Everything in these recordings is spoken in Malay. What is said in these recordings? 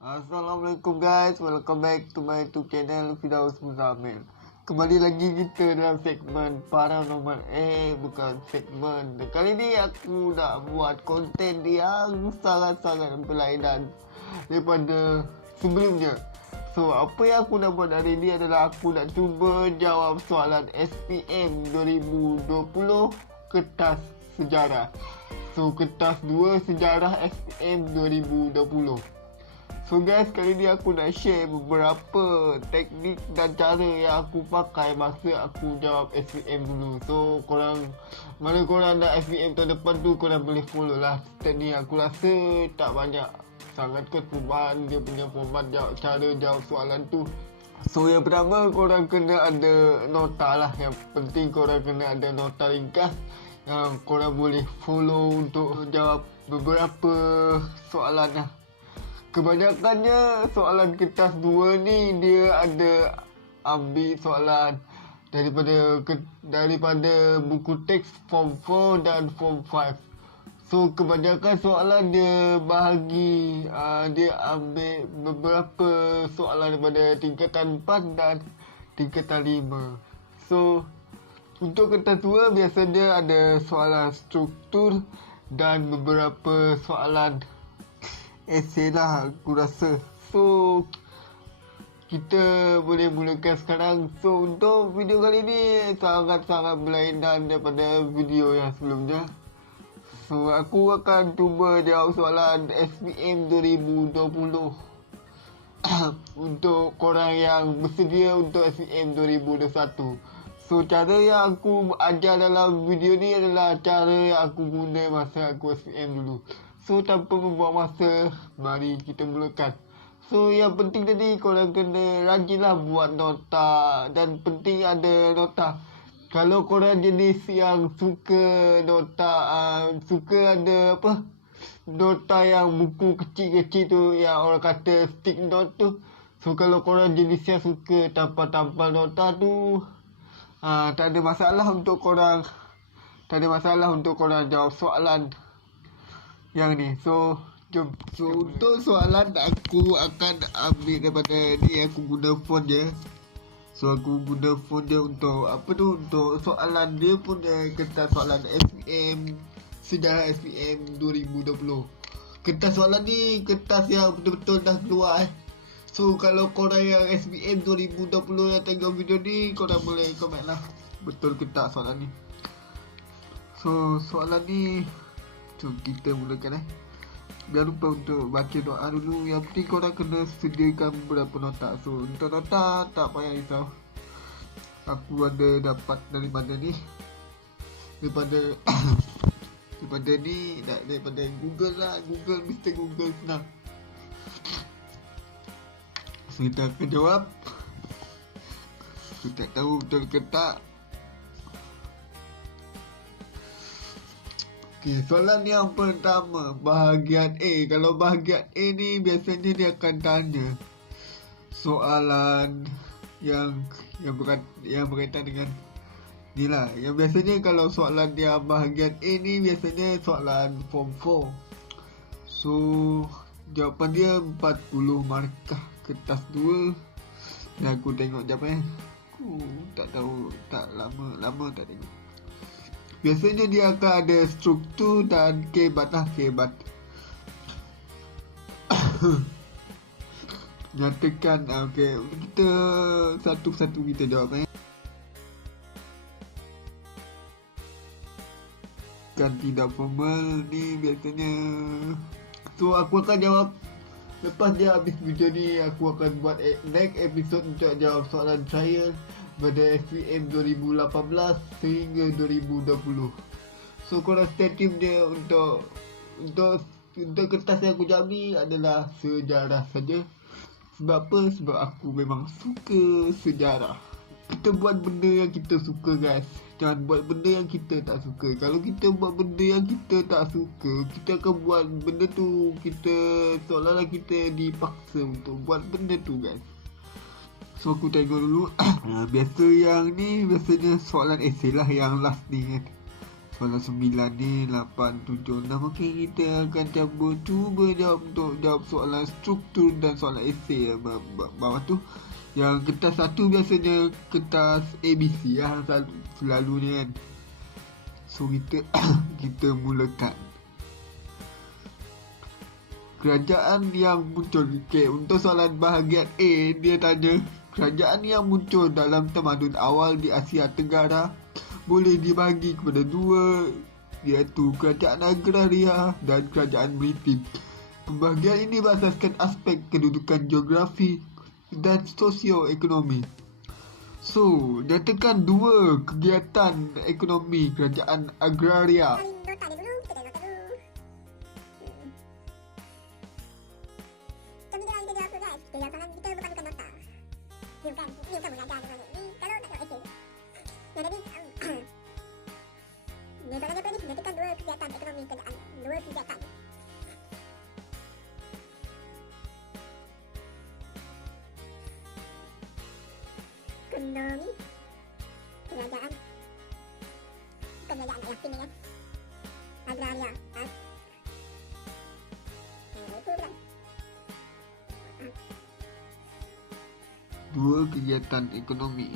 Assalamualaikum guys, welcome back to my YouTube channel Firdaus Muzamil. Kembali lagi kita dalam segmen Paranormal bukan segmen. Kali ni aku nak buat konten yang sangat-sangat berlainan daripada sebelumnya. So, apa yang aku nak buat hari ni adalah aku nak cuba jawab soalan SPM 2020 kertas sejarah. So, kertas 2 sejarah SPM 2020. So guys, kali ni aku nak share beberapa teknik dan cara yang aku pakai masa aku jawab SPM dulu. So mana korang nak SPM tahun depan tu, korang boleh follow lah step ni. Aku rasa tak banyak sangat kot perubahan dia punya format cara jawab soalan tu. So yang pertama, korang kena ada nota lah. Yang penting korang kena ada nota ringkas yang korang boleh follow untuk jawab beberapa soalan lah. Kebanyakannya soalan kertas 2 ni dia ada ambil soalan daripada buku teks form 4 dan form 5. So kebanyakan soalan dia bahagi dia ambil beberapa soalan daripada tingkatan 4 dan tingkatan 5. So untuk kertas 2 biasanya ada soalan struktur dan beberapa soalan esei lah aku rasa. So kita boleh mulakan sekarang. So untuk video kali ni sangat-sangat berlainan daripada video yang sebelumnya. So aku akan cuba jawab soalan SPM 2020 untuk korang yang bersedia untuk SPM 2021. So cara yang aku ajar dalam video ni adalah cara yang aku guna masa aku SPM dulu. So tanpa membuang masa, mari kita mulakan. So yang penting tadi korang kena rajinlah buat nota, dan penting ada nota. Kalau korang jenis yang suka nota, suka ada nota yang buku kecil-kecil tu, yang orang kata stick note tu. So kalau korang jenis yang suka tampal-tampal nota tu, tak ada masalah untuk korang jawab soalan yang ni. So jom. So untuk soalan aku akan ambil daripada ni, aku guna font je. So aku guna font je untuk untuk soalan dia pun kertas soalan SPM sejarah SPM 2020. Kertas soalan ni kertas yang betul-betul dah keluar So kalau korang yang SPM 2020 yang tengok video ni, korang boleh komen lah betul ke tak soalan ni. So soalan ni, jom kita mulakan Jangan lupa untuk baca doa dulu. Yang penting korang kena sediakan beberapa nota. So untuk nota tak payah risau. Aku ada dapat dari mana ni, daripada daripada Google lah. Google, Mr. Google senang. So kita akan jawab. Kita tak tahu betul ke tak. Okay, soalan yang pertama, bahagian A. Kalau bahagian A ni biasanya dia akan tanya soalan yang berkaitan dengan ni lah. Yang biasanya kalau soalan dia bahagian A ni biasanya soalan form 4. So jawapan dia 40 markah kertas 2. Dan aku tengok jap aku tak tahu, tak lama tak tengok. Biasanya dia akan ada struktur dan kebat. Nyatakan, okay. Kita satu-satu kita jawab Kan tidak formal ni biasanya. So aku akan jawab lepas dia habis video ni. Aku akan buat next episode untuk jawab soalan saya pada SPM 2018 sehingga 2020. So korang stay tune dia untuk kertas yang aku jawab ni adalah sejarah saja. Sebab apa? Sebab aku memang suka sejarah. Kita buat benda yang kita suka guys. Jangan buat benda yang kita tak suka. Kalau kita buat benda yang kita tak suka, kita akan buat benda tu, kita seolah-olah kita dipaksa untuk buat benda tu guys. So aku tengok dulu. Biasa yang ni biasanya soalan esei lah yang last ni kan. Soalan 9 ni 8, 7, 6. Okey, kita akan cuba jawab untuk jawab soalan struktur dan soalan esei bawah tu. Yang kertas satu biasanya kertas ABC lah selalunya kan. So kita mulakan. Kerajaan yang muncul. Okay, untuk soalan bahagian A, dia tanya kerajaan yang muncul dalam tamadun awal di Asia Tenggara boleh dibagi kepada dua, iaitu kerajaan agraria dan kerajaan maritim. Pembahagian ini berasaskan aspek kedudukan geografi dan sosioekonomi. So, nyatakan dua kegiatan ekonomi kerajaan agraria. Ekonomi kerajaan, kerajaan yakin ya, agraria, itu kan dua kegiatan ekonomi.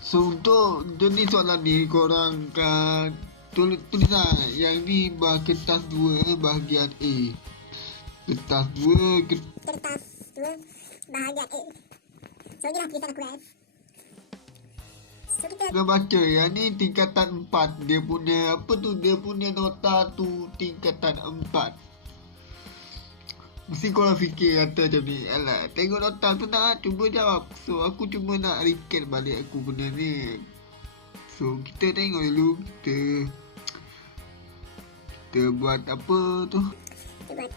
So untuk jenis soalan ni korang kan tulislah yang ni kertas 2 bahagian A. Kertas 2 bahagian A. So inilah tulisan aku guys. So kita baca yang ni tingkatan 4. Dia punya dia punya nota tu tingkatan 4. Mesti korang fikir kata macam ni, alah tengok nota tu nak cuba jawab. So aku cuma nak recap balik aku benda ni. So kita tengok dulu, kita buat apa tu. Kita buat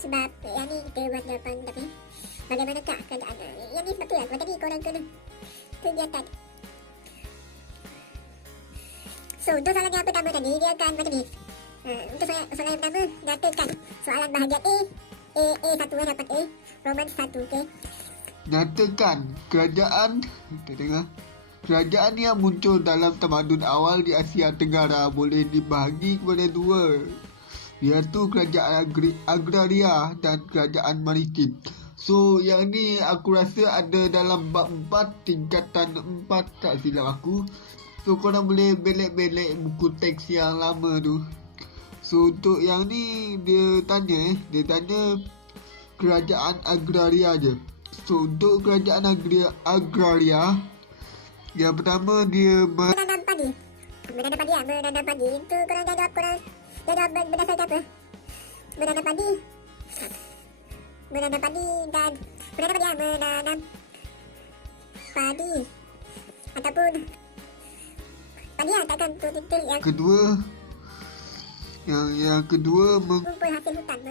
sebab yang ni kita buat jawapan tapi bagaimanakah keadaan yang ni sebab tu lah sebab tadi korang kena kegiatan. So untuk soalan yang pertama tadi dia akan macam ni. Untuk soalan yang pertama, nyatakan soalan bahagian A1 dapat A, Roman 1, okey. Nyatakan kerajaan yang muncul dalam tamadun awal di Asia Tenggara boleh dibahagi kepada dua, iaitu kerajaan agraria dan kerajaan maritim. So yang ni aku rasa ada dalam bab 4 tingkatan 4 tak silap aku. So korang boleh belek-belek buku teks yang lama tu. So untuk yang ni dia tanya kerajaan agraria je. So untuk kerajaan agraria yang pertama dia menanam padi. Menanam padi itu korang dah jawab berdasarkan apa? Menanam padi dan menanam padi ataupun padi lah takkan betul yang kedua. Yang kedua mengumpul hasil hutan.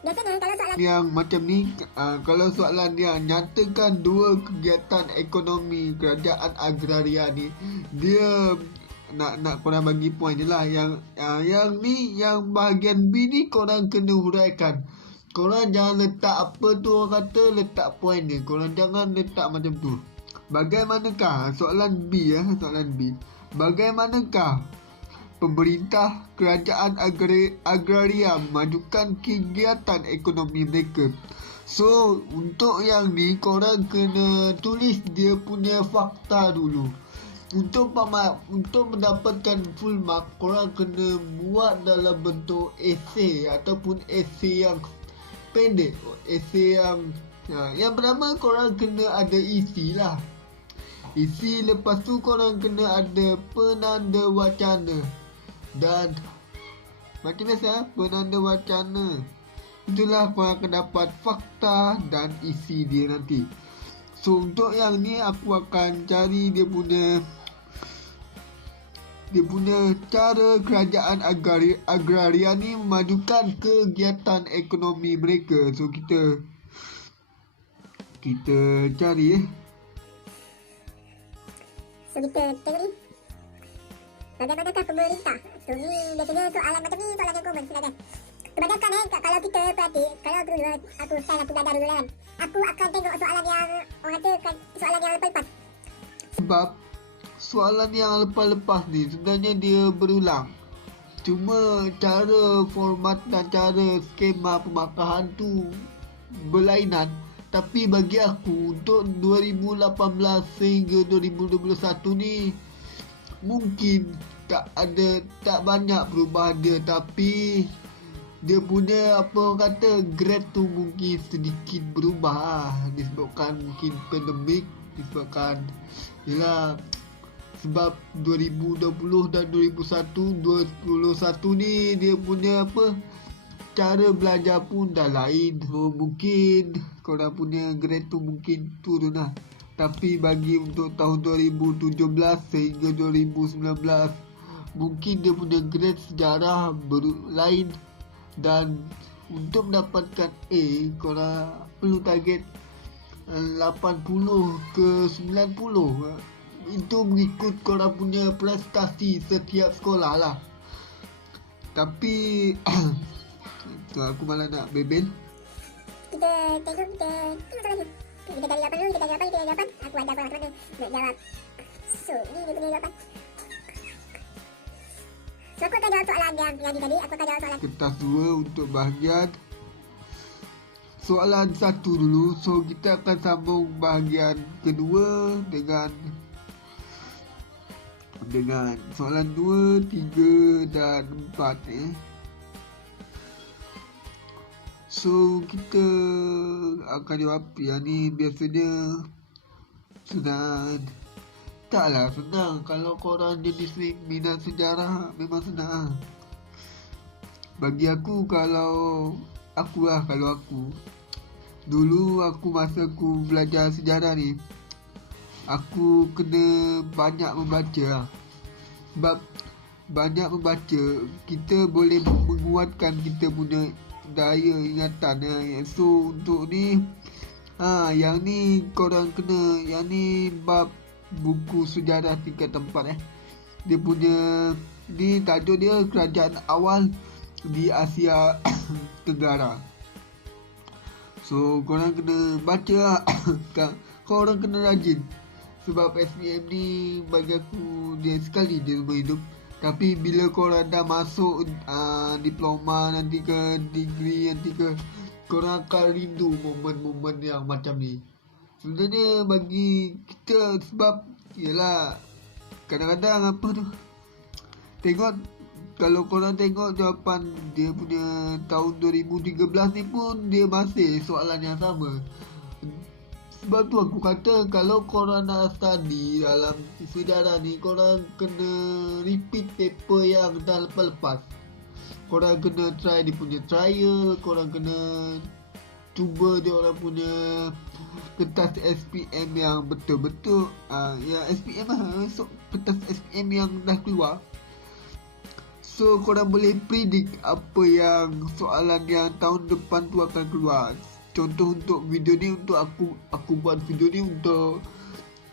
Biasanya kalau soalan yang macam ni, kalau soalan dia nyatakan dua kegiatan ekonomi kerajaan agraria ni, dia nak korang bagi poin je lah. Yang ni, yang bahagian B ni korang kena huraikan. Korang jangan letak apa tu orang kata letak poin dia. Korang jangan letak macam tu. Bagaimanakah soalan B soalan B. Bagaimanakah pemerintah kerajaan agraria memajukan kegiatan ekonomi mereka? So untuk yang ni korang kena tulis dia punya fakta dulu. Untuk mendapatkan full mark, korang kena buat dalam bentuk esei ataupun esei yang pendek. Esei yang pertama korang kena ada isi lah. Isi, lepas tu korang kena ada penanda wacana. Dan macam biasa penanda wacana. Itulah korang akan dapat fakta dan isi dia nanti. So untuk yang ni aku akan cari dia punya cara kerajaan agraria ni memajukan kegiatan ekonomi mereka. So kita cari So kita tengok ni bagaimanakah pemerintah. So ni biasanya soalan macam ni soalan yang common silakan. Kebanyakan kalau kita perhati, kalau aku style aku belajar dulu kan, aku akan tengok soalan yang orang kata kan, soalan yang lepas-lepas. Sebab soalan yang lepas-lepas ni sebenarnya dia berulang. Cuma cara format dan cara skema pemakahan tu berlainan. Tapi bagi aku untuk 2018 sehingga 2021 ni mungkin tak banyak perubahan dia, tapi dia punya apa orang kata grade tu mungkin sedikit berubah disebabkan mungkin pandemik, disebabkan yalah sebab 2020 dan 2021 ni dia punya apa cara belajar pun dah lain. So mungkin korang punya grade tu mungkin turun lah. Tapi bagi untuk tahun 2017 sehingga 2019 mungkin dia punya grade sejarah lain. Dan untuk mendapatkan A, korang perlu target 80 ke 90. Itu mengikut korang punya prestasi setiap sekolah lah. Tapi tu aku malah nak bebel. Kita tengok soalan ni. Kita cari jawapan dulu, kita cari jawapan. Aku ada apa mana nak jawab. So, ni dia punya jawapan. So, aku akan jawab soalan yang tadi. Aku akan jawab soalan. Kertas 2 untuk bahagian soalan 1 dulu. So, kita akan sambung bahagian kedua dengan soalan 2, 3 dan 4 So, kita akan jawab yang ni biasanya senang. Taklah senang. Kalau korang jenis minat sejarah memang senang. Bagi aku kalau aku dulu masa aku belajar sejarah ni, aku kena banyak membaca lah. Sebab banyak membaca kita boleh menguatkan kita punya daya ingatan So untuk ni yang ni korang kena, yang ni bab buku sejarah tingkat 4 Dia punya ni tajuk dia kerajaan awal di Asia Tenggara. So korang kena baca lah. Korang kena rajin. Sebab SPM ni bagi aku dia sekali je seumur hidup. Tapi bila korang dah masuk diploma nanti ke degree nanti ke, korang akan rindu momen-momen yang macam ni. Sebenarnya bagi kita sebab yalah kadang-kadang apa tu, tengok kalau korang tengok jawapan dia punya tahun 2013 ni pun dia masih soalan yang sama. Sebab tu aku kata kalau korang nak study dalam sejarah ni, korang kena repeat paper yang dah lepas-lepas. Korang kena try dia punya trial, korang kena cuba dia orang punya kertas SPM yang betul-betul yang SPM lah, so, kertas SPM yang dah keluar. So korang boleh predict apa yang soalan yang tahun depan tu akan keluar. Contoh untuk video ni, untuk aku buat video ni untuk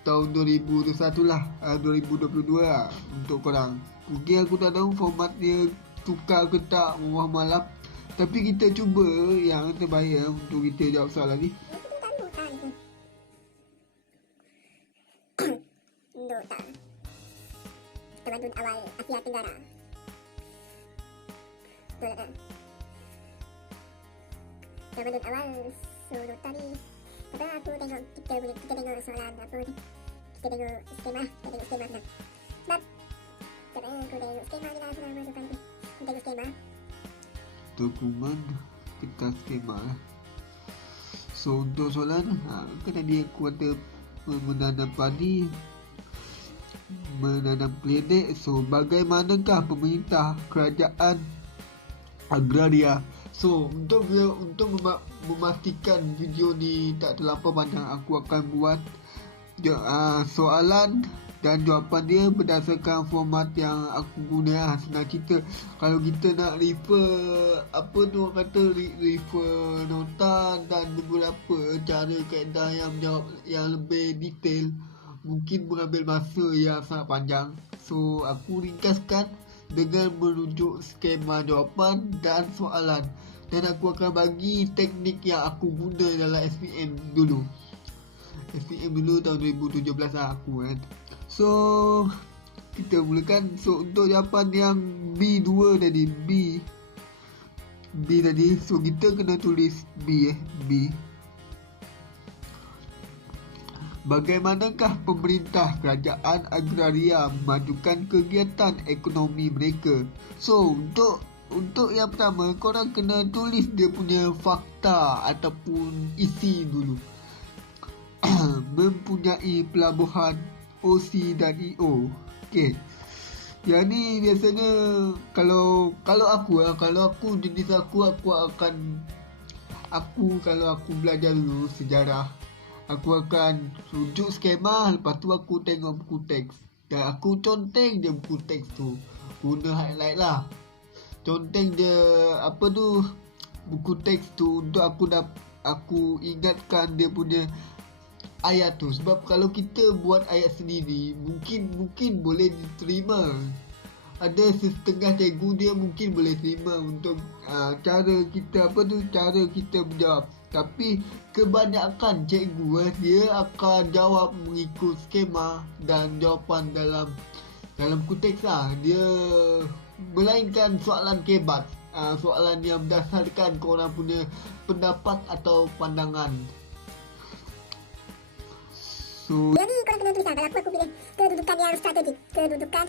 tahun 2021 lah, 2022 lah untuk korang. Mungkin aku tak tahu format dia tukar ke tak, malam. Tapi kita cuba yang terbaik untuk kita jawab soalan ni. Nota Tamadun awal Asia Tenggara. Tamadun awal. So nota ni apa aku tengok kita tengok soalan apa ni. Kita tengok skema senang. Sebab aku tengok skema ni lah senang masukkan ni. Kita tengok skema. Dokumen kita skema lah. So untuk soalan kan tadi aku kata menanam padi, menanam keledek. So bagaimanakah pemerintah kerajaan agraria? So untuk memastikan video ni tak terlampau panjang, aku akan buat soalan dan jawapan dia berdasarkan format yang aku guna. Senang kita kalau kita nak refer apa tu orang kata refer nota dan beberapa cara kaedah yang menjawab yang lebih detail, mungkin mengambil masa yang sangat panjang. So aku ringkaskan dengan merujuk skema jawapan dan soalan. Dan aku akan bagi teknik yang aku guna dalam SPM dulu. SPM dulu tahun 2017 lah aku kan. So kita mulakan. So untuk jawapan yang B2 tadi, B tadi, so kita kena tulis B. Bagaimanakah pemerintah kerajaan agraria memajukan kegiatan ekonomi mereka? So untuk yang pertama, korang kena tulis dia punya fakta ataupun isi dulu. Mempunyai pelabuhan OC dan EO. Okey. Yang ni biasanya kalau aku jenis aku akan kalau aku belajar dulu sejarah, aku akan rujuk skema, lepas tu aku tengok buku teks dan aku conteng je buku teks tu, guna highlight lah, conteng dia apa tu buku teks tu untuk aku ingatkan dia punya ayat tu. Sebab kalau kita buat ayat sendiri mungkin boleh diterima. Ada setengah cikgu dia mungkin boleh terima untuk cara kita menjawab. Tapi kebanyakan cikgu dia akan jawab mengikut skema dan jawapan dalam buku teks lah. Dia melainkan soalan kebat, soalan yang berdasarkan korang punya pendapat atau pandangan. So Jadi korang kena tulis lah. Kalau aku pilih kedudukan yang strategik. Kedudukan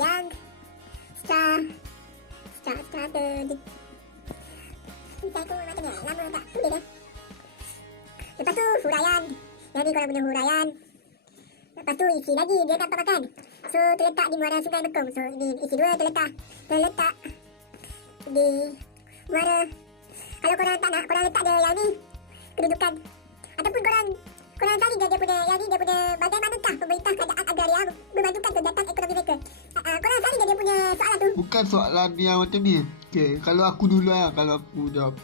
yang strategik. Saya aku macam ni lah. Lama tak tulis dah. Lepas tu huraian. Jadi korang punya huraian. Lepas tu isi lagi. Dia tak makan. So terletak di muara Sungai Mekong. So ini isi 2 terletak di muara. Kalau korang tak nak, korang letak dia yang ni kedudukan. Ataupun korang cari dia punya yang ni, dia punya bagaimanakah pemerintah kerajaan agraria memajukan kegiatan ekonomi mereka. Korang cari dia punya soalan tu. Bukan soalan yang macam ni. Okay, kalau aku dulu lah, kalau aku jawab.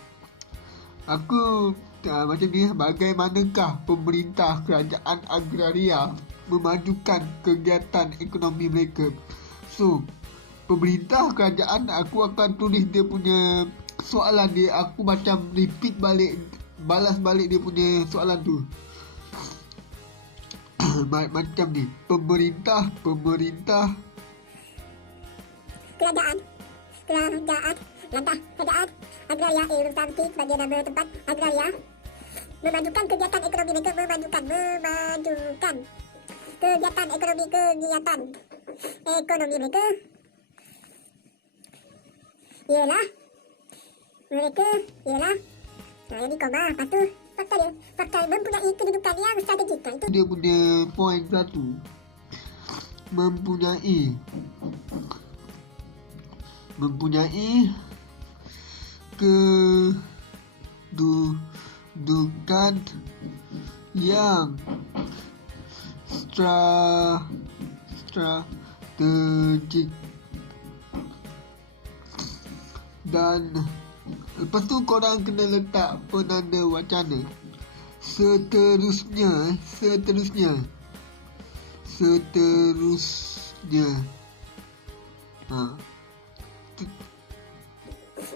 Aku macam ni, bagaimanakah pemerintah kerajaan agraria memajukan kegiatan ekonomi mereka. So, pemerintah kerajaan, aku akan tulis dia punya soalan dia. Aku macam repeat balik, balas balik dia punya soalan tu. Macam ni, pemerintah kerajaan agraria berarti sebagai nama tempat agraria memajukan kegiatan ekonomi mereka, memajukan kegiatan ekonomi mereka ialah ini koma, lepas tu fakta mempunyai kedudukan yang strategik. Itu dia punya point satu, mempunyai kedudukan yang strategik. Dan lepas tu korang kena letak penanda wacana. Seterusnya.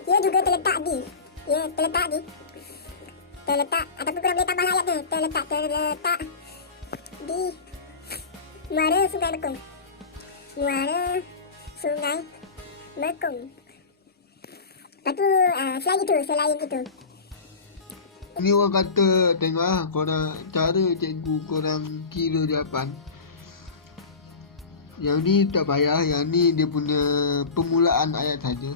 Ia juga terletak di ataupun korang boleh tambah ayat dia. Terletak di muara Sungai Mekong. Lepas tu selain itu Ni orang kata, tengok lah korang, cara cikgu korang kira jawapan. Yang ni tak payah, yang ni dia punya permulaan ayat saja.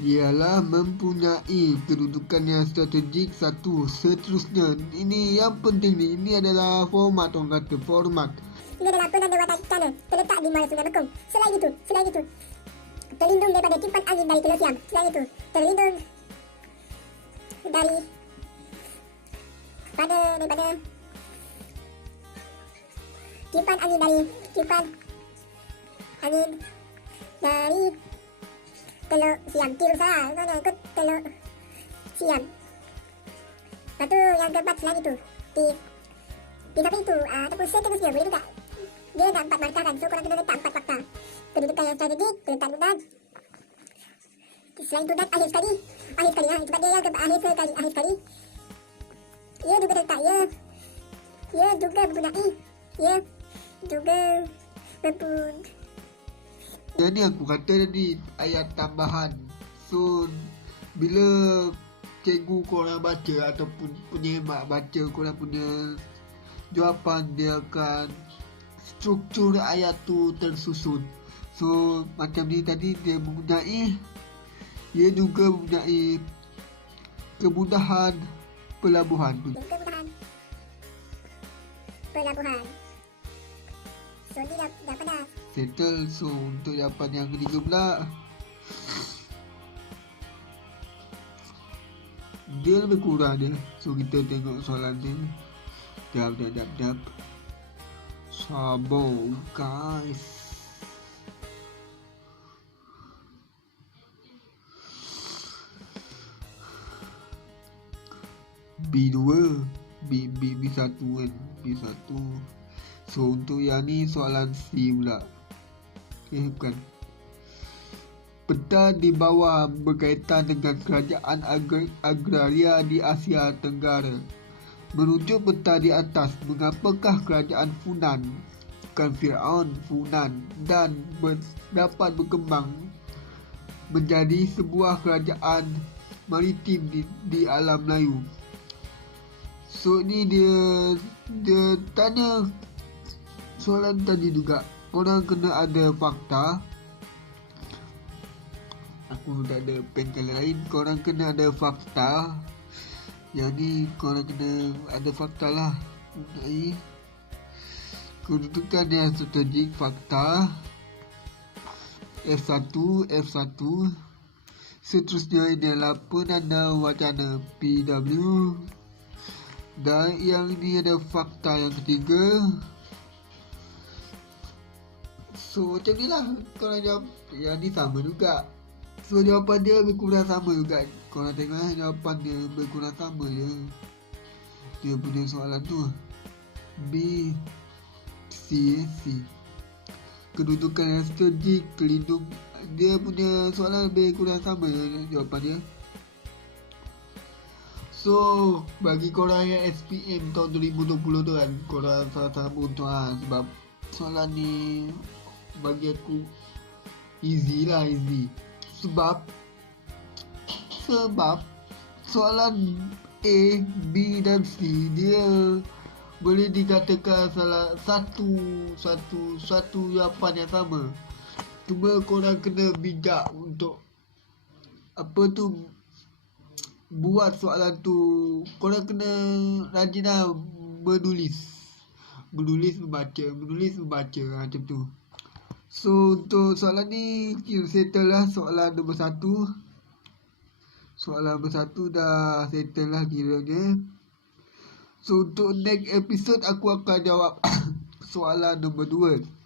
Ialah mempunyai kedudukan yang strategik. Satu, seterusnya. Ini yang penting ni, ini adalah format, orang kata format. Ini adalah penanda wacana terletak di muara Sungai Mekong. Selain itu terlindung daripada tiupan angin dari Teluk Siam. Selain itu terlindung daripada tiupan angin dari Teluk Siam. Teluk Siam. Lepas tu yang keempat, selain itu di samping itu ataupun seterusnya, boleh juga Dia ada 4 markah kan, so korang kena letak 4 fakta. Kedudukan yang strategik, letak dan selain itu dan akhir sekali sebab dia yang akhir sekali. Ia juga terletak ia juga mempunyai Jadi aku kata tadi ayat tambahan. So bila cikgu korang baca ataupun penyemak baca korang punya jawapan, dia akan struktur ayat tu tersusun. So macam ni tadi, ia juga mempunyai kemudahan pelabuhan. So ni dah panas. Settle. So untuk jawapan yang ketiga pula, dia lebih kurang dia. So kita tengok soalan dia. Dap. Sabar guys. B2 B1 kan, B1. So untuk yang ni soalan C pula. Bukan. Peta di bawah berkaitan dengan kerajaan agraria di Asia Tenggara. Merujuk peta di atas, mengapakah kerajaan Funan, bukan Firaun, Funan, dan dapat berkembang menjadi sebuah kerajaan maritim di alam Melayu? So ni dia tanya soalan tadi juga. Korang kena ada fakta. Aku tak ada pen kali lain. Korang kena ada fakta. Yang ni korang kena ada fakta lah. Mengenai kedudukan yang strategik, fakta. F1. Seterusnya ini adalah penanda wacana, PW. Dan yang ni ada fakta yang ketiga. So macam ni lah korang jawab. Yang ni sama juga. So jawapan dia lebih kurang sama juga. Korang tengok jawapan dia lebih kurang sama je. Dia punya soalan tu B, C. Kedudukan yang strategik, kelindung. Dia punya soalan lebih kurang sama je jawapan dia. So bagi korang yang SPM tahun 2020 tu kan, korang sangat-sangat beruntung lah. Sebab soalan ni bagi aku easy. Sebab soalan A, B dan C dia boleh dikatakan salah satu jawapan yang sama. Cuma korang kena bijak untuk buat soalan tu. Korang kena rajin lah menulis, membaca macam tu. So untuk soalan ni kita settle lah soalan nombor 1. Soalan nombor 1 dah settle lah kiranya. So untuk next episode aku akan jawab soalan nombor 2.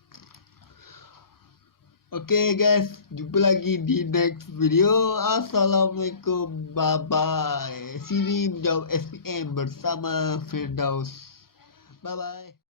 Okay guys, jumpa lagi di next video. Assalamualaikum, bye bye. Sini menjawab SPM bersama Firdaus. Bye bye.